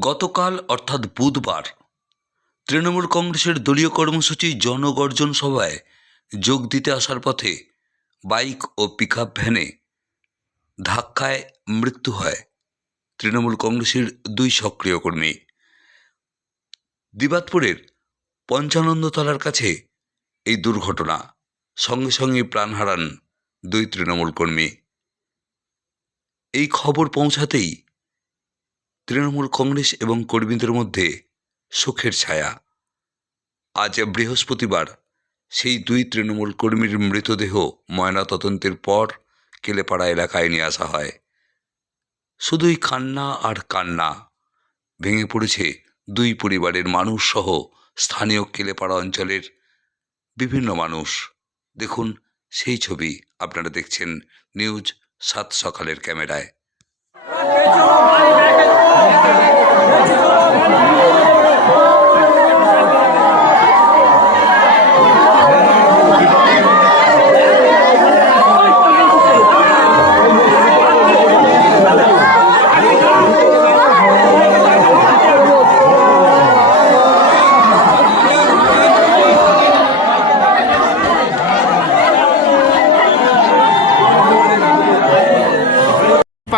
গতকাল, অর্থাৎ বুধবার, তৃণমূল কংগ্রেসের দলীয় কর্মসূচি জনগর্জন সভায় যোগ দিতে আসার পথে বাইক ও পিকআপ ভ্যানে ধাক্কায় মৃত্যু হয় তৃণমূল কংগ্রেসের দুই সক্রিয় কর্মী। দিবাতপুরের পঞ্চানন্দতলার কাছে এই দুর্ঘটনা। সঙ্গে সঙ্গে প্রাণ হারান দুই তৃণমূল কর্মী। এই খবর পৌঁছাতেই তৃণমূল কংগ্রেস এবং কর্মীদের মধ্যে সুখের ছায়া। আজ বৃহস্পতিবার সেই দুই তৃণমূল কর্মীর মৃতদেহ ময়নাতদন্তের পর কেলেপাড়া এলাকায় নিয়ে আসা হয়। শুধুই কান্না আর কান্না। ভেঙে পড়েছে দুই পরিবারের মানুষ সহ স্থানীয় কেলেপাড়া অঞ্চলের বিভিন্ন মানুষ। দেখুন সেই ছবি আপনারা দেখছেন নিউজ সাত সকালের ক্যামেরায়।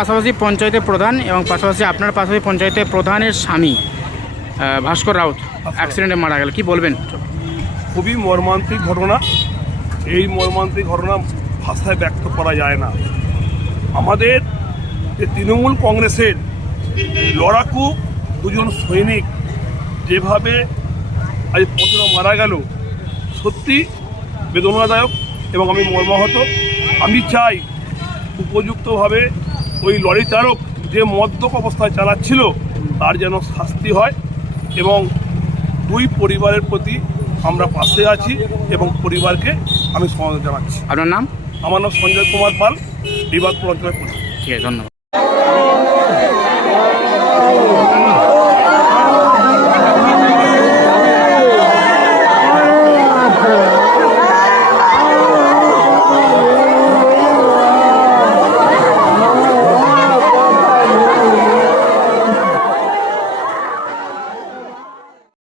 পাশাপাশি পঞ্চায়েতের প্রধান এবং পাশাপাশি আপনার পাশাপাশি পঞ্চায়েতের প্রধানের স্বামী ভাস্কর রাউত অ্যাক্সিডেন্টে মারা গেল। কি বলবেন? খুবই মর্মান্তিক ঘটনা। এই মর্মান্তিক ঘটনা ভাষায় ব্যক্ত করা যায় না। আমাদের যে তৃণমূল কংগ্রেসের লড়াকু দুজন সৈনিক যেভাবে আজ পথরা মারা গেল, সত্যি বেদনাদায়ক এবং আমি মর্মাহত। আমি চাই উপযুক্তভাবে ওই লরি চালক যে মদ্যপ অবস্থায় চালাচ্ছিল তার যেন শাস্তি হয় এবং দুই পরিবারের প্রতি আমরা পাশে আছি এবং পরিবারকে আমি সমাধান জানাচ্ছি। আপনার নাম? আমার নাম সঞ্জয় কুমার পাল বিবাদ অঞ্চলের প্রধান ঠিক আছে ধন্যবাদ।